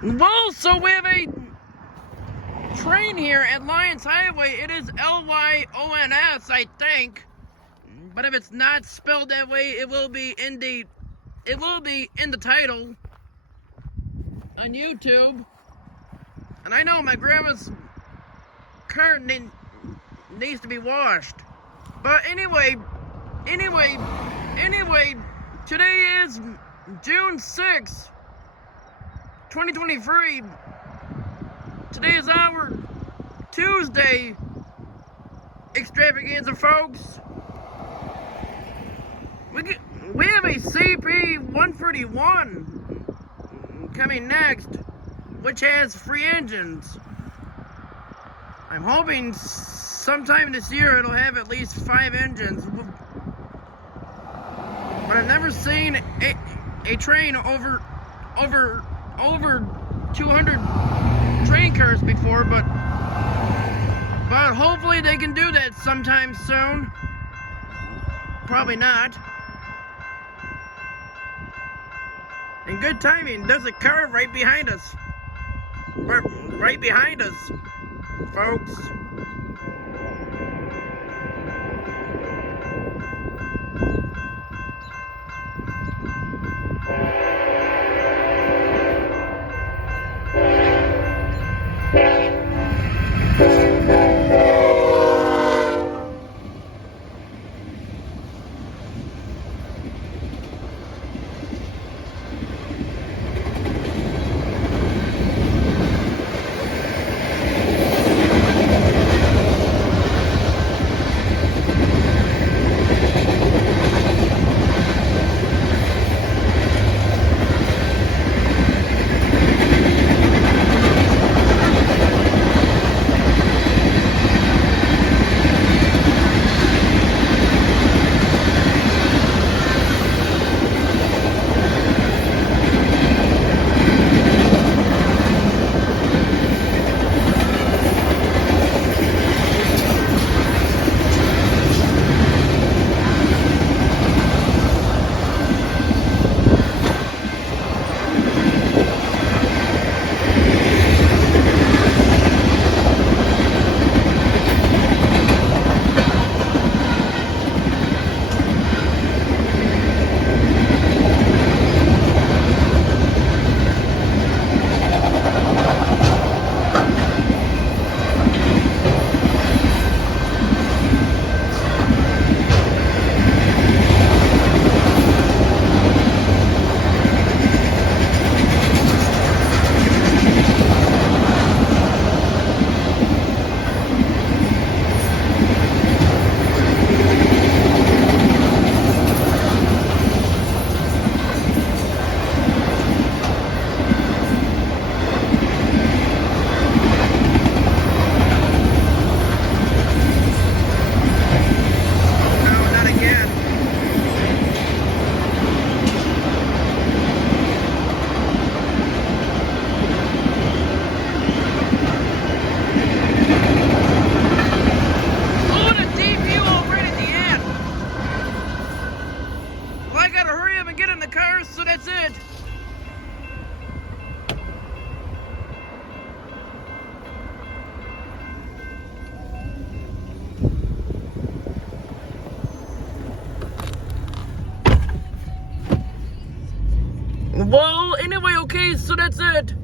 Well, so we have a train here at Lyons Highway. It is Lyons, I think. But if it's not spelled that way, it will be in the title on YouTube. And I know my grandma's car needs to be washed. But anyway, today is June 6th, 2023. Today is our Tuesday extravaganza, folks. We have a CP-131 coming next, which has 3 engines. I'm hoping sometime this year it'll have at least 5 engines. But I've never seen a train over 200 train cars before, but hopefully they can do that sometime soon. Probably not. And good timing, there's a car right behind us. Right behind us, folks. Get in the cars, so that's it. Well, anyway, okay, so that's it.